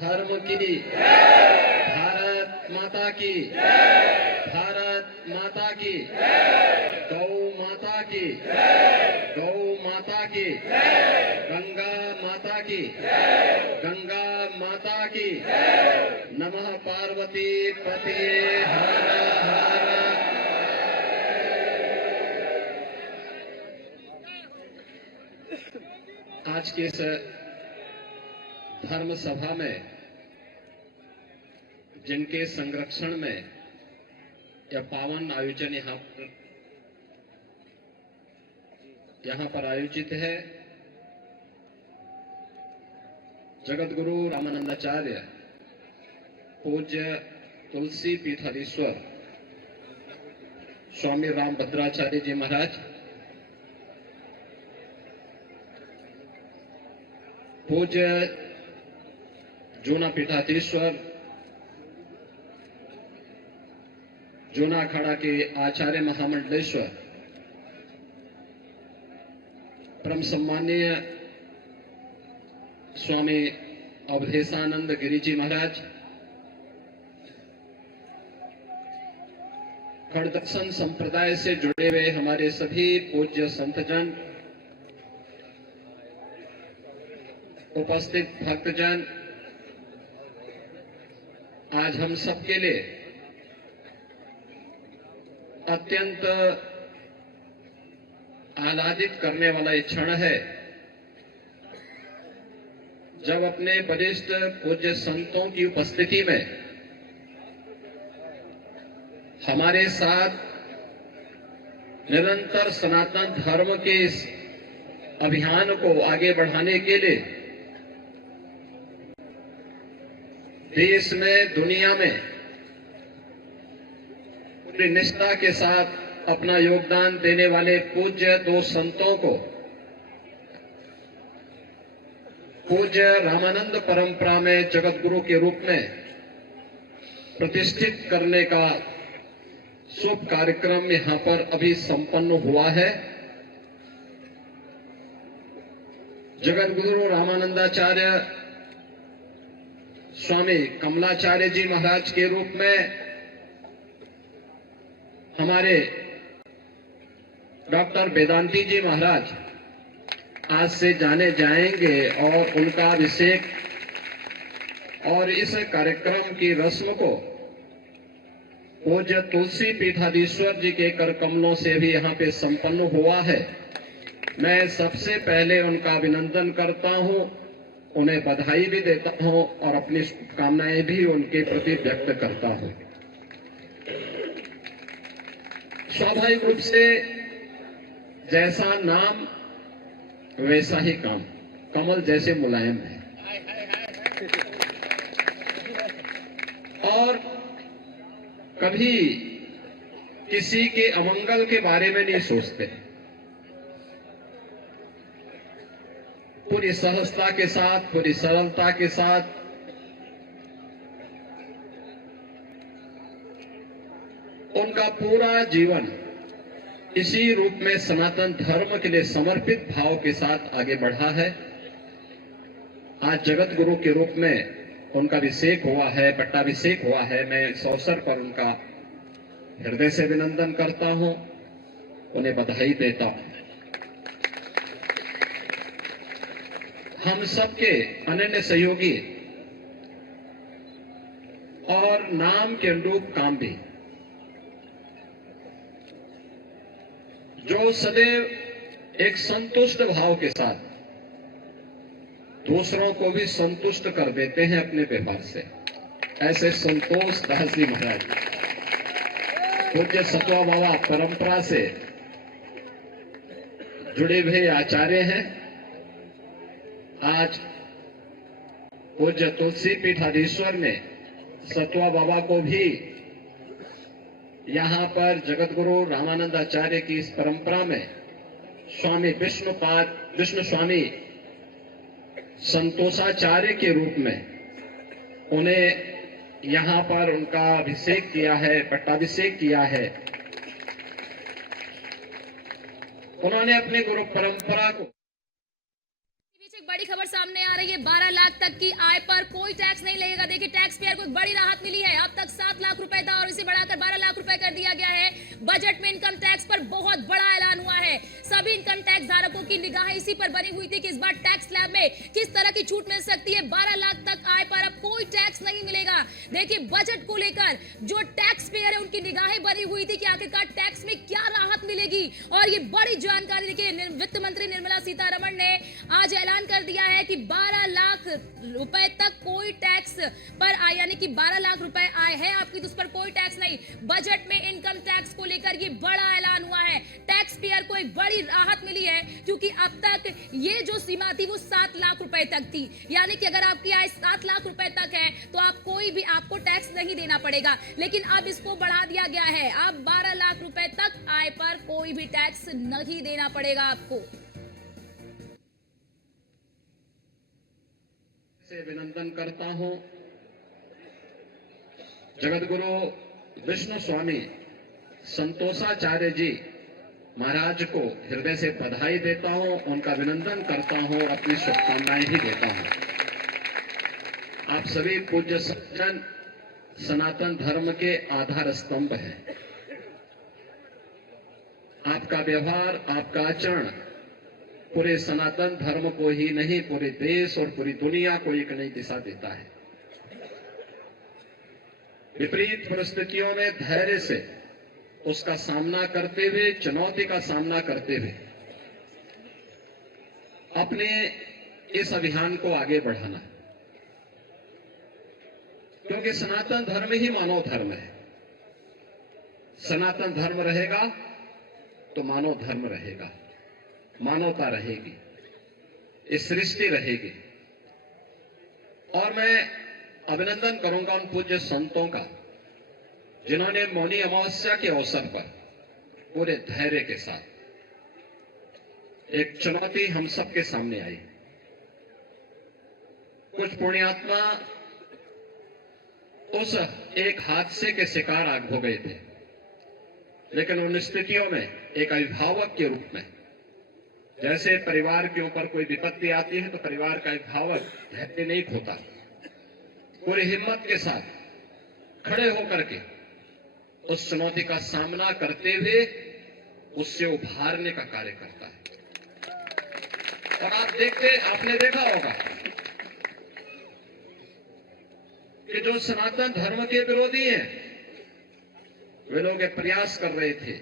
धर्म की, भारत माता की, भारत माता की, गौ माता की, गौ माता की, गंगा माता की, गंगा माता की, नमः पार्वती पतिये हर हर। आज के इस धर्म सभा में जिनके संरक्षण में यह पावन आयोजन यहाँ पर आयोजित है, जगत गुरु रामानंदाचार्य पूज्य तुलसी पीठाधीश्वर स्वामी रामभद्राचार्य जी महाराज, पूज्य जूना पीठाधीश्वर जूना अखाड़ा के आचार्य महामंडलेश्वर, परम सम्मानीय स्वामी अवधेशानंद गिरी जी महाराज, खड़दर्शन संप्रदाय से जुड़े हुए हमारे सभी पूज्य संतजन, उपस्थित भक्तजन, आज हम सबके लिए अत्यंत आह्लादित करने वाला ये क्षण है जब अपने वरिष्ठ पूज्य संतों की उपस्थिति में हमारे साथ निरंतर सनातन धर्म के इस अभियान को आगे बढ़ाने के लिए देश में, दुनिया में पूरी निष्ठा के साथ अपना योगदान देने वाले पूज्य दो संतों को पूज्य रामानंद परंपरा में जगत गुरु के रूप में प्रतिष्ठित करने का शुभ कार्यक्रम यहाँ पर अभी संपन्न हुआ है। जगत गुरु रामानंदाचार्य स्वामी कमलाचार्य जी महाराज के रूप में हमारे डॉक्टर वेदांती जी महाराज आज से जाने जाएंगे और उनका अभिषेक और इस कार्यक्रम की रस्म को पूज्य तुलसी पीठाधीश्वर जी के कर कमलों से भी यहाँ पे संपन्न हुआ है। मैं सबसे पहले उनका अभिनंदन करता हूँ, उन्हें बधाई भी देता हूँ और अपनी शुभकामनाएं भी उनके प्रति व्यक्त करता हूँ। स्वाभाविक रूप से जैसा नाम वैसा ही काम, कमल जैसे मुलायम है और कभी किसी के अमंगल के बारे में नहीं सोचते। पूरी सहजता के साथ, पूरी सरलता के साथ उनका पूरा जीवन इसी रूप में सनातन धर्म के लिए समर्पित भाव के साथ आगे बढ़ा है। आज जगत गुरु के रूप में उनका अभिषेक हुआ है, पट्टाभिषेक हुआ है। मैं इस अवसर पर उनका हृदय से अभिनंदन करता हूं, उन्हें बधाई देता हूं। हम सबके अनन्य सहयोगी और नाम के अनुरूप काम भी, जो सदैव एक संतुष्ट भाव के साथ दूसरों को भी संतुष्ट कर देते हैं अपने व्यवहार से, ऐसे संतोष दास जी महाराज पूज्य सतवा बाबा परंपरा से जुड़े हुए आचार्य हैं। आज पूज्य तुलसी पीठाधीश्वर ने सतवा बाबा को भी यहाँ पर जगत गुरु रामानंदाचार्य की इस परंपरा में स्वामी विष्णु स्वामी संतोषाचार्य के रूप में उन्हें यहाँ पर उनका अभिषेक किया है, पट्टाभिषेक किया है। उन्होंने अपने गुरु परंपरा को एक बड़ी खबर सामने आ रही है। 12 लाख तक की आय पर कोई टैक्स नहीं लगेगा। देखिए, टैक्स पेयर को एक बड़ी राहत मिली है। अब तक 7 लाख रुपए था और इसे बढ़ाकर 12 लाख रुपए कर दिया गया है। बजट में इनकम टैक्स पर बहुत बड़ा ऐलान हुआ है। सभी इनकम टैक्स धारकों की निगाहें इसी पर बनी हुई थी कि इस बार टैक्स स्लैब में किस तरह की छूट मिल सकती है। 12 लाख तक आय पर अब कोई टैक्स नहीं मिलेगा। देखिए, बजट को लेकर जो टैक्स पेयर है उनकी निगाहें बनी हुई थी कि आखिरकार टैक्स में क्या राहत मिलेगी। और ये बड़ी जानकारी देखिए, वित्त मंत्री निर्मला सीतारमण ने आज ऐलान कर दिया है कि 12 लाख रुपए तक कोई टैक्स पर आय, यानी कि 12 लाख रुपए आय है आपकी तो उस पर कोई टैक्स नहीं। बजट में इनकम टैक्स को लेकर ये बड़ा ऐलान हुआ है। टैक्स पेयर को एक बड़ी राहत मिली है क्योंकि अब तक ये जो सीमा थी वो 7 लाख रुपए तक थी, यानी कि अगर आपकी आय 7 लाख रुपए तक है तो आपको टैक्स नहीं देना पड़ेगा। लेकिन अब इसको बढ़ा दिया गया है। अब 12 लाख रुपए तक आय पर कोई भी टैक्स नहीं देना पड़ेगा आपको। से अभिनंदन करता हूं जगतगुरु विष्णु स्वामी संतोषाचार्य जी महाराज को हृदय से बधाई देता हूं, उनका अभिनंदन करता हूं और अपनी शुभकामनाएं भी देता हूं। आप सभी पूज्य सज्जन सनातन धर्म के आधार स्तंभ हैं। आपका व्यवहार, आपका आचरण पूरे सनातन धर्म को ही नहीं, पूरे देश और पूरी दुनिया को एक नई दिशा देता है। विपरीत परिस्थितियों में धैर्य से उसका सामना करते हुए, चुनौती का सामना करते हुए अपने इस अभियान को आगे बढ़ाना, क्योंकि सनातन धर्म ही मानव धर्म है। सनातन धर्म रहेगा तो मानव धर्म रहेगा, मानवता रहेगी, इस सृष्टि रहेगी। और मैं अभिनंदन करूंगा उन पूज्य संतों का जिन्होंने मौनी अमावस्या के अवसर पर पूरे धैर्य के साथ, एक चुनौती हम सबके सामने आई। कुछ पुण्यात्मा उस एक हादसे के शिकार आग हो गए थे, लेकिन उन स्थितियों में एक अभिभावक के रूप में, जैसे परिवार के ऊपर कोई विपत्ति आती है तो परिवार का अभिभावक धैर्य नहीं खोता, पूरी हिम्मत के साथ खड़े होकर के उस चुनौती का सामना करते हुए उससे उभारने का कार्य करता है। और आपने देखा होगा कि जो सनातन धर्म के विरोधी हैं, वे लोग एक प्रयास कर रहे थे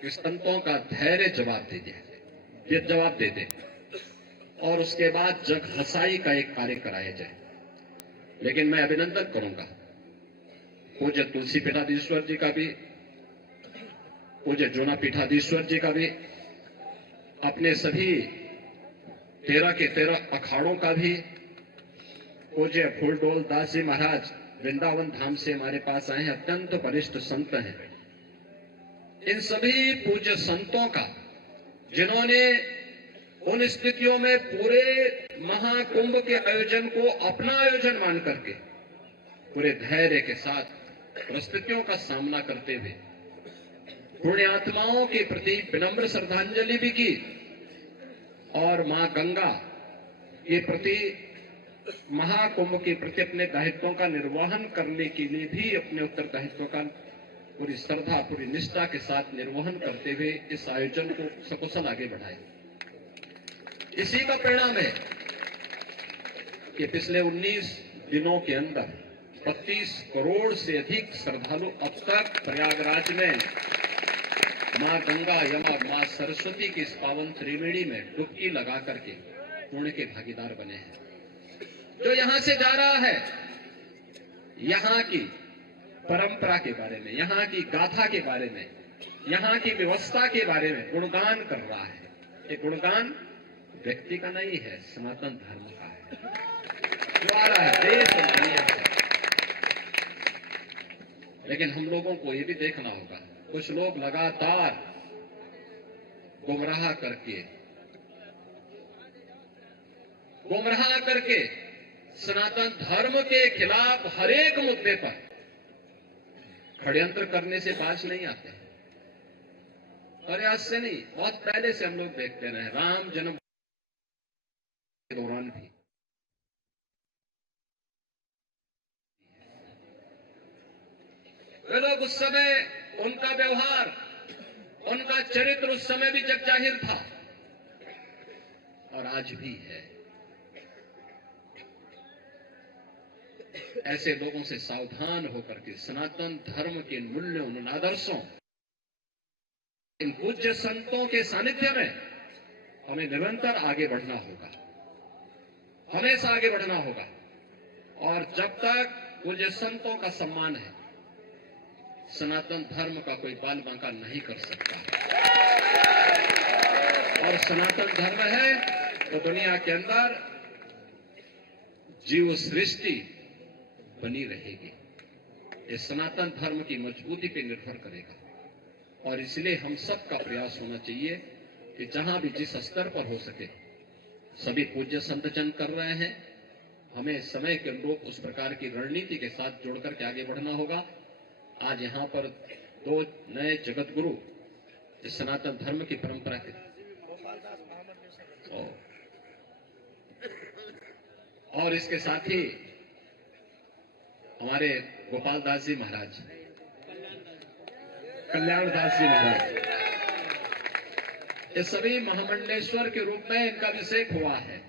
कि संतों का धैर्य जवाब दे दे और उसके बाद जग हसाई का एक कार्य कराया जाए। लेकिन मैं अभिनंदन करूंगा पूज्य तुलसी पीठाधीश्वर जी का भी, पूज्य जूना पीठाधीश्वर जी का भी, अपने सभी 13 के 13 अखाड़ों का भी, पूज्य फूलडोल दास जी महाराज वृंदावन धाम से हमारे पास आए हैं, अत्यंत वरिष्ठ संत हैं। इन सभी पूज्य संतों का जिन्होंने उन स्थितियों में पूरे महाकुंभ के आयोजन को अपना आयोजन मान करके पूरे धैर्य के साथ परिस्थितियों का सामना करते हुए पुण्यात्माओं के प्रति विनम्र श्रद्धांजलि भी की और मां गंगा के प्रति, महाकुंभ के प्रति अपने दायित्वों का निर्वहन करने के लिए भी अपने उत्तरदायित्वों का पूरी श्रद्धा, पूरी निष्ठा के साथ निर्वहन करते हुए इस आयोजन को सकुशल आगे बढ़ाए। इसी का परिणाम है कि पिछले 19 दिनों के अंदर 32 करोड़ से अधिक श्रद्धालु अब तक प्रयागराज में मां गंगा, यमा, मां सरस्वती की इस पावन त्रिवेणी में डुबकी लगा करके पुण्य के भागीदार बने हैं। जो यहां से जा रहा है, यहां की परंपरा के बारे में, यहां की गाथा के बारे में, यहां की व्यवस्था के बारे में गुणगान कर रहा है। ये गुणगान व्यक्ति का नहीं है, सनातन धर्म का है जो आ रहा है देश और दुनिया से। लेकिन हम लोगों को ये भी देखना होगा, कुछ लोग लगातार गुमराह करके सनातन धर्म के खिलाफ हर एक मुद्दे पर षड्यंत्र करने से बाज नहीं आते। और आज से नहीं, बहुत पहले से हम लोग देखते रहे। राम जन्म के दौरान भी वे लोग उस समय, उनका व्यवहार, उनका चरित्र उस समय भी जग जाहिर था और आज भी है। ऐसे लोगों से सावधान होकर के सनातन धर्म के मूल्यों, उन आदर्शों, इन पूज्य संतों के सानिध्य में हमें निरंतर आगे बढ़ना होगा, हमेशा आगे बढ़ना होगा। और जब तक पूज्य संतों का सम्मान है, सनातन धर्म का कोई बाल बांका नहीं कर सकता। और सनातन धर्म है तो दुनिया के अंदर जीव सृष्टि बनी रहेगी। ये सनातन धर्म की मजबूती पर निर्भर करेगा। और इसलिए हम सबका प्रयास होना चाहिए कि जहां भी जिस स्तर पर हो सके, सभी पूज्य संत जन कर रहे हैं, हमें समय के अनुरूप उस प्रकार की रणनीति के साथ जोड़कर के आगे बढ़ना होगा। आज यहाँ पर 2 नए जगत गुरु इस सनातन धर्म की परंपरा के और इसके साथ ही हमारे गोपाल दास जी महाराज, कल्याण दास जी महाराज, ये सभी महामंडलेश्वर के रूप में इनका अभिषेक हुआ है।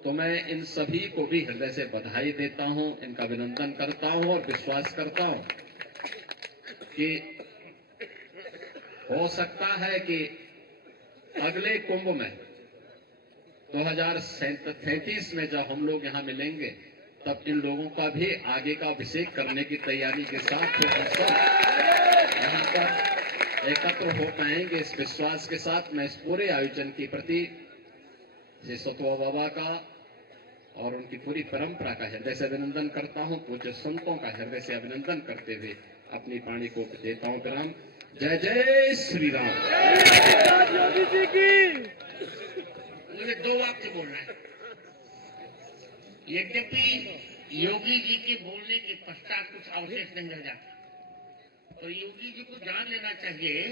तो मैं इन सभी को भी हृदय से बधाई देता हूं, इनका अभिनंदन करता हूं और विश्वास करता हूं कि हो सकता है कि अगले कुंभ में 2037 में जब हम लोग यहां मिलेंगे, तब इन लोगों का भी आगे का अभिषेक करने की तैयारी के साथ सब यहां पर एकत्र हो पाएंगे। इस विश्वास के साथ मैं इस पूरे आयोजन के प्रति श्री सतवा बाबा का और उनकी पूरी परंपरा का हृदय से अभिनंदन करता हूं। पूज्य संतों का हृदय से अभिनंदन करते हुए अपनी वाणी को देता हूं प्रणाम। जय जय श्री राम। मुझे 2 वाक्य बोलना है। यद्यपि योगी जी के बोलने के पश्चात कुछ अवशेष नहीं रह जाता, तो योगी जी को जान लेना चाहिए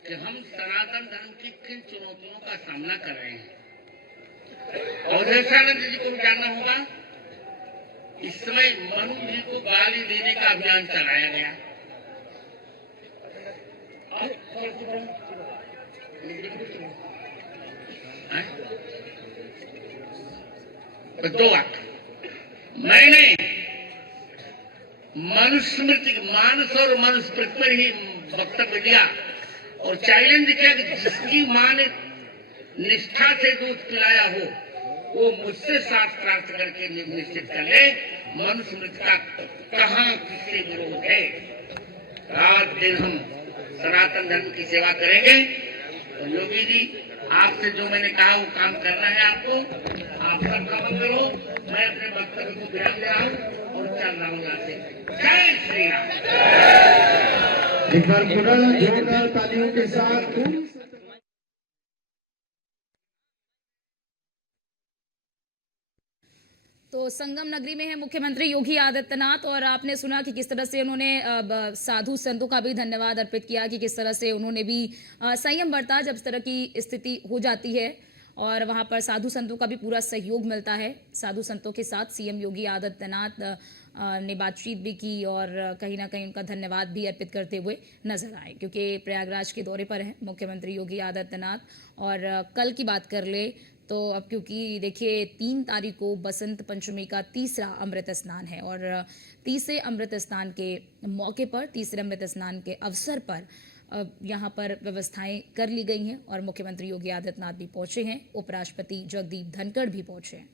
कि हम सनातन धर्म की किन चुनौतियों का सामना कर रहे हैं। अवधेशानंद जी को भी जानना होगा। इस समय मनु जी को गाली देने का अभियान चलाया गया। तो 2 वाक्य मैंने मनुस्मृति, मानस और मनुस्मृति पर ही वक्तव्य दिया और चैलेंज किया कि जिसकी मां ने निष्ठा से दूध पिलाया हो, वो मुझसे शास्त्रार्थ करके निश्चित कर ले मनुस्मृति का कहां किससे विरोध है। रात दिन हम सनातन धर्म की सेवा करेंगे। तो योगी जी, आपसे जो मैंने कहा वो काम करना है आपको। आप सब काम करो। मैं अपने वक्तव्य को ध्यान दे रहा हूँ और चल रहा हूँ यहाँ से। जय श्री राम। एक बार पुनः जोरदार तालियों के साथ तो संगम नगरी में है मुख्यमंत्री योगी आदित्यनाथ और आपने सुना कि किस तरह से उन्होंने साधु संतों का भी धन्यवाद अर्पित किया कि किस तरह से उन्होंने भी संयम बरता जब इस तरह की स्थिति हो जाती है और वहां पर साधु संतों का भी पूरा सहयोग मिलता है। साधु संतों के साथ सीएम योगी आदित्यनाथ ने बातचीत भी की और कहीं ना कहीं उनका धन्यवाद भी अर्पित करते हुए नजर आए, क्योंकि प्रयागराज के दौरे पर हैं मुख्यमंत्री योगी आदित्यनाथ। और कल की बात कर ले तो अब क्योंकि देखिए 3 तारीख को बसंत पंचमी का तीसरा अमृत स्नान है और तीसरे अमृत स्नान के मौके पर, तीसरे अमृत स्नान के अवसर पर यहाँ पर व्यवस्थाएं कर ली गई हैं और मुख्यमंत्री योगी आदित्यनाथ भी पहुंचे हैं, उपराष्ट्रपति जगदीप धनखड़ भी पहुंचे हैं।